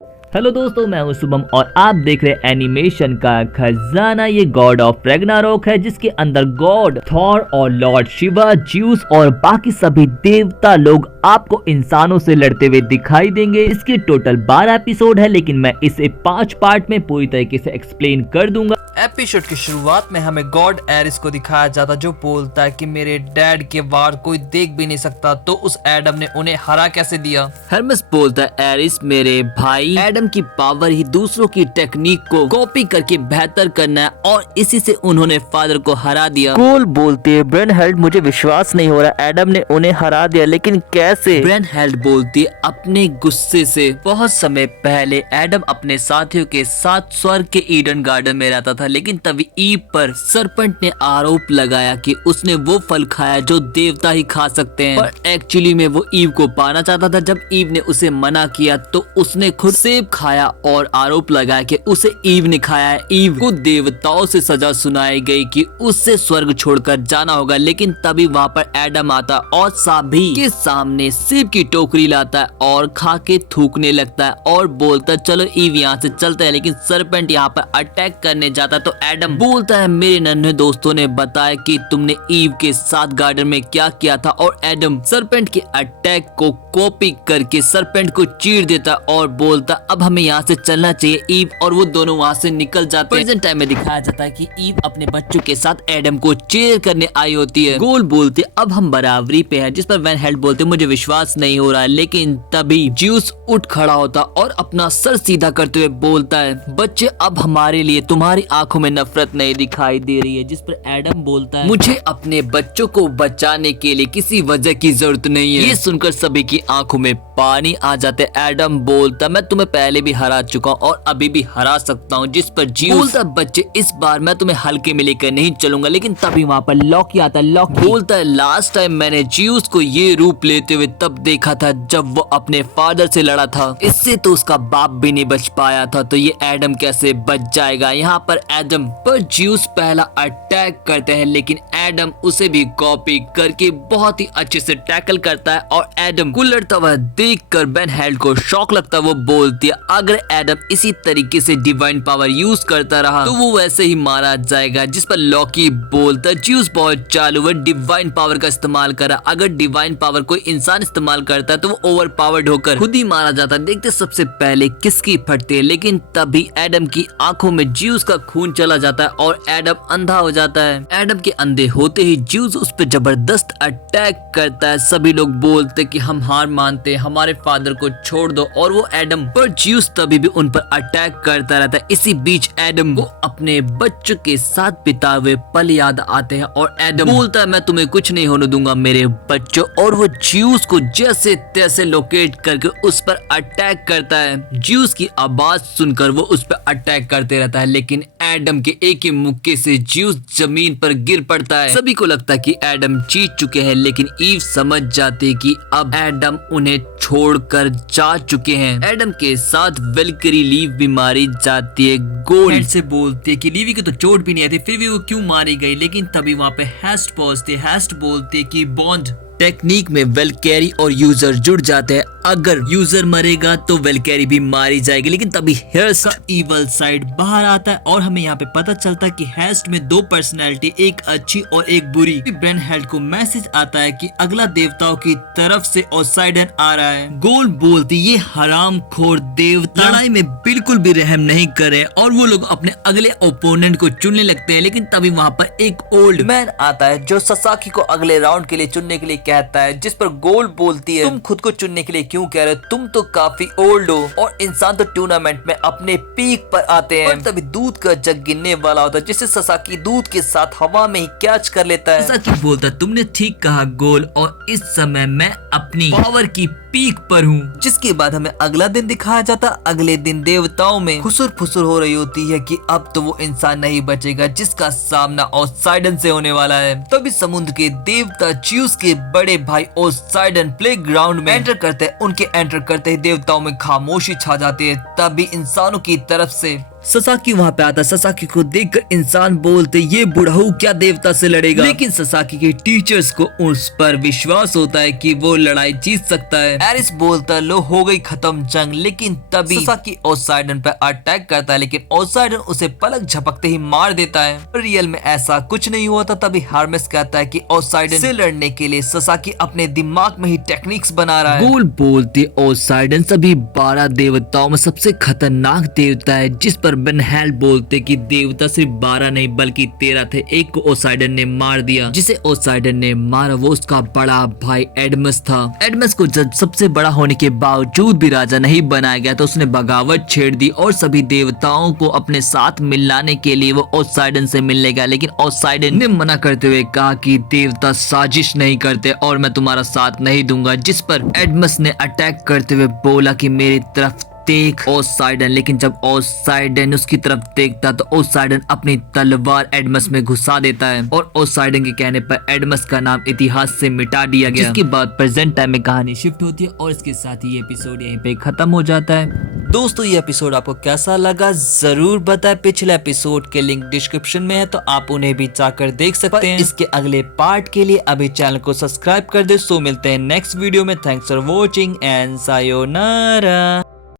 Hello दोस्तों, मैं हूं शुभम और आप देख रहे हैं एनिमेशन का खजाना। ये गॉड ऑफ रैग्नारोक है जिसके अंदर गॉड थॉर और लॉर्ड शिवा, ज्यूस और बाकी सभी देवता लोग आपको इंसानों से लड़ते हुए दिखाई देंगे। इसके टोटल 12 एपिसोड है, लेकिन मैं इसे 5 पार्ट में पूरी तरीके से एक्सप्लेन कर दूंगा। एपिसोड की शुरुआत में हमें गॉड एरिस को दिखाया जाता जो बोलता है कि मेरे डैड के वार कोई देख भी नहीं सकता, तो उस एडम ने उन्हें हरा कैसे दिया। हर्मेस बोलता है एरिस मेरे भाई, एडम की पावर ही दूसरों की टेक्निक को कॉपी करके बेहतर करना है और इसी से उन्होंने फादर को हरा दिया। कोल बोलते है ब्रेनहेल्ड मुझे विश्वास नहीं हो रहा, एडम ने उन्हें हरा दिया, लेकिन कैसे? ब्रेनहेल्ड बोलती है अपने गुस्से से। बहुत समय पहले एडम अपने साथियों के साथ स्वर्ग के ईडन गार्डन में रहता था, लेकिन तभी ईव पर सरपेंट ने आरोप लगाया कि उसने वो फल खाया जो देवता ही खा सकते हैं, पर एक्चुअली में वो ईव को पाना चाहता था। जब ईव ने उसे मना किया तो उसने खुद सेब खाया और आरोप लगाया कि उसे ईव ने खाया है। ईव को देवताओं से सजा सुनाई गई कि उससे स्वर्ग छोड़कर जाना होगा, लेकिन तभी वहाँ पर एडम आता और सभी के सामने सेब की टोकरी लाता है और खा के थूकने लगता है और बोलता है चलो ईव यहाँ से चलते हैं, लेकिन सरपेंट यहाँ पर अटैक करने जाता है। तो एडम बोलता है मेरे नन्हे दोस्तों ने बताया कि तुमने ईव के साथ गार्डन में क्या किया था, और एडम सरपेंट के अटैक को कॉपी करके सरपेंट को चीर देता और बोलता अब हमें यहाँ से चलना चाहिए ईव, और वो दोनों वहाँ से निकल जाते हैं। प्रेजेंट टाइम में दिखाया जाता है कि ईव अपने बच्चों के साथ एडम को चीयर करने आई होती है। गोल बोलते अब हम बराबरी पे हैं, जिस पर वैन हेल्ड बोलते मुझे विश्वास नहीं हो रहा है, लेकिन तभी ज्यूस उठ खड़ा होता और अपना सर सीधा करते हुए बोलता है बच्चे अब हमारे लिए तुम्हारी आंखों में नफरत नहीं दिखाई दे रही है, जिस पर एडम बोलता है मुझे अपने बच्चों को बचाने के लिए किसी वजह की जरूरत नहीं है। ये सुनकर सभी की आंखों में पानी आ जाते। एडम बोलता मैं तुम्हें पहले भी हरा चुका हूँ और अभी भी हरा सकता हूँ, जिस पर ज्यूस बोलता बच्चे इस बार मैं तुम्हें हल्के में लेकर नहीं चलूंगा, लेकिन तभी वहाँ पर लॉकी आता है। लॉकी बोलता है लास्ट टाइम मैंने ज्यूस को ये रूप लेते हुए तब देखा था जब वो अपने फादर से लड़ा था, इससे तो उसका बाप भी नहीं बच पाया था, तो ये एडम कैसे बच जाएगा। यहाँ पर एडम पर ज्यूस पहला अटैक करते हैं, लेकिन एडम उसे भी कॉपी करके बहुत ही अच्छे से टैकल करता है और एडम को लड़ता हुआ देखकर बेन हेल्ड को शॉक लगता है। वो बोलती है अगर एडम इसी तरीके से डिवाइन पावर यूज करता रहा तो वो वैसे ही मारा जाएगा, जिस पर लॉकी बोलता ज्यूस बहुत चालू है, डिवाइन पावर का इस्तेमाल करा, अगर डिवाइन पावर कोई इंसान इस्तेमाल करता है तो वो ओवर पावर्ड होकर खुद ही मारा जाता है। देखते सबसे पहले किसकी फटती है, लेकिन तभी एडम की आंखों में ज्यूस का खून चला जाता है और एडम अंधा हो जाता है। एडम के अंधे होते ही ज्यूस उस पर जबरदस्त अटैक करता है। सभी लोग बोलते कि हम हार मानते, हमारे फादर को छोड़ दो, और वो एडम पर ज्यूस तभी भी उन पर अटैक करता रहता है। इसी बीच एडम को अपने बच्चों के साथ बिताए हुए पल याद आते हैं और एडम बोलता है मैं तुम्हें कुछ नहीं होने दूंगा मेरे बच्चों, और वो ज्यूस को जैसे तैसे लोकेट करके उस पर अटैक करता है। ज्यूस की आवाज सुनकर वो उस पर अटैक करते रहता है, लेकिन एडम के एक ही मुक्के से ज्यूस जमीन पर गिर पड़ता है। सभी को लगता है कि एडम जीत चुके हैं, लेकिन ईव समझ जाती कि अब एडम उन्हें छोड़कर जा चुके हैं। एडम के साथ वेलकरी लीव भी मारी जाती है। गोल्ड से बोलती है कि लीवी को तो चोट भी नहीं आई थी, फिर भी वो क्यों मारी गई, लेकिन तभी वहाँ पे हेस्ट पहुंचती है। हेस्ट बोलती है कि बॉन्ड टेक्निक में वेलकैरी और यूजर जुड़ जाते हैं, अगर यूजर मरेगा तो वेलकैरी भी मारी जाएगी, लेकिन तभी हेस्ट का इवल साइड बाहर आता है और हमें यहाँ पे पता चलता है कि हेस्ट में 2 पर्सनैलिटी, एक अच्छी और एक बुरी। ब्रेनहेल्ड को मैसेज आता है कि अगला देवताओं की तरफ से ओसाइडन आ रहा है। गोल्ड बोलती ये हरामखोर देवता लड़ाई में बिल्कुल भी रहम नहीं करे और वो लोग अपने अगले ओपोनेंट को चुनने लगते हैं, लेकिन तभी वहाँ पर एक ओल्ड मैन आता है जो ससाकी को अगले राउंड के लिए चुनने के लिए कहता है, जिस पर गोल्ड बोलती है तुम खुद को चुनने के लिए क्यों कह रहे हो, तुम तो काफी ओल्ड हो और इंसान तो टूर्नामेंट में अपने पीक पर आते हैं। तभी दूध का जग गिरने वाला होता है, जिसे ससाकी दूध के साथ हवा में ही कैच कर लेता है। ससाकी बोलता तुमने ठीक कहा गोल, और इस समय मैं अपनी पावर की पीक पर हूँ। जिसके बाद हमें अगला दिन दिखाया जाता। अगले दिन देवताओं में खुसुर फुसुर हो रही होती है कि अब तो वो इंसान नहीं बचेगा जिसका सामना ओसाइडन से होने वाला है। तभी समुद्र के देवता ज्यूस के बड़े भाई ओसाइडन प्लेग्राउंड में एंटर करते हैं। उनके एंटर करते ही देवताओं में खामोशी छा जाती है। तभी इंसानों की तरफ से ससाकी वहाँ पे आता है। ससाकी को देखकर इंसान बोलते ये बुढ़ऊ क्या देवता से लड़ेगा, लेकिन ससाकी के टीचर्स को उस पर विश्वास होता है कि वो लड़ाई जीत सकता है। एरिस बोलता लो हो गई खत्म जंग, लेकिन तभी ससाकी ओसाइडन पर अटैक करता है, लेकिन ओसाइडन उसे पलक झपकते ही मार देता है। रियल में ऐसा कुछ नहीं हुआ था। तभी हर्मेस कहता है कि ओसाइडन से लड़ने के लिए ससाकी अपने दिमाग में ही टेक्निक्स बना रहा है। गोल बोलते ओसाइडन सभी 12 देवताओं में सबसे खतरनाक देवता है, जिस पर बेनहेल बोलते कि देवता सिर्फ 12 नहीं बल्कि 13 थे। एक को ओसाइडन ने मार दिया, जिसे ओसाइडन ने मारा वो उसका बड़ा भाई एडमस था। एडमस को जब सबसे बड़ा होने के बावजूद भी राजा नहीं बनाया गया तो उसने बगावत छेड़ दी और सभी देवताओं को अपने साथ मिलाने के लिए वो ओसाइडन से मिलने गया, लेकिन ओसाइडन ने मना करते हुए कहा कि देवता साजिश नहीं करते और मैं तुम्हारा साथ नहीं दूंगा, जिस पर एडमस ने अटैक करते हुए बोला कि मेरी तरफ देख ओसाइडन। लेकिन जब ओसाइडन उसकी तरफ देखता तो ओसाइडन अपनी तलवार एडमस में घुसा देता है और ओसाइडन के कहने पर एडमस का नाम इतिहास से मिटा दिया गया, जिसके बाद प्रेजेंट टाइम में कहानी शिफ्ट होती है और इसके साथ ही ये एपिसोड यहीं पे खत्म हो जाता है। दोस्तों ये एपिसोड आपको कैसा लगा जरूर बताएं। पिछले एपिसोड के लिंक डिस्क्रिप्शन में है तो आप उन्हें भी जाकर देख सकते हैं। इसके अगले पार्ट के लिए अभी चैनल को सब्सक्राइब कर दे। सो मिलते हैं नेक्स्ट वीडियो में। Thanks for watching and sayonara.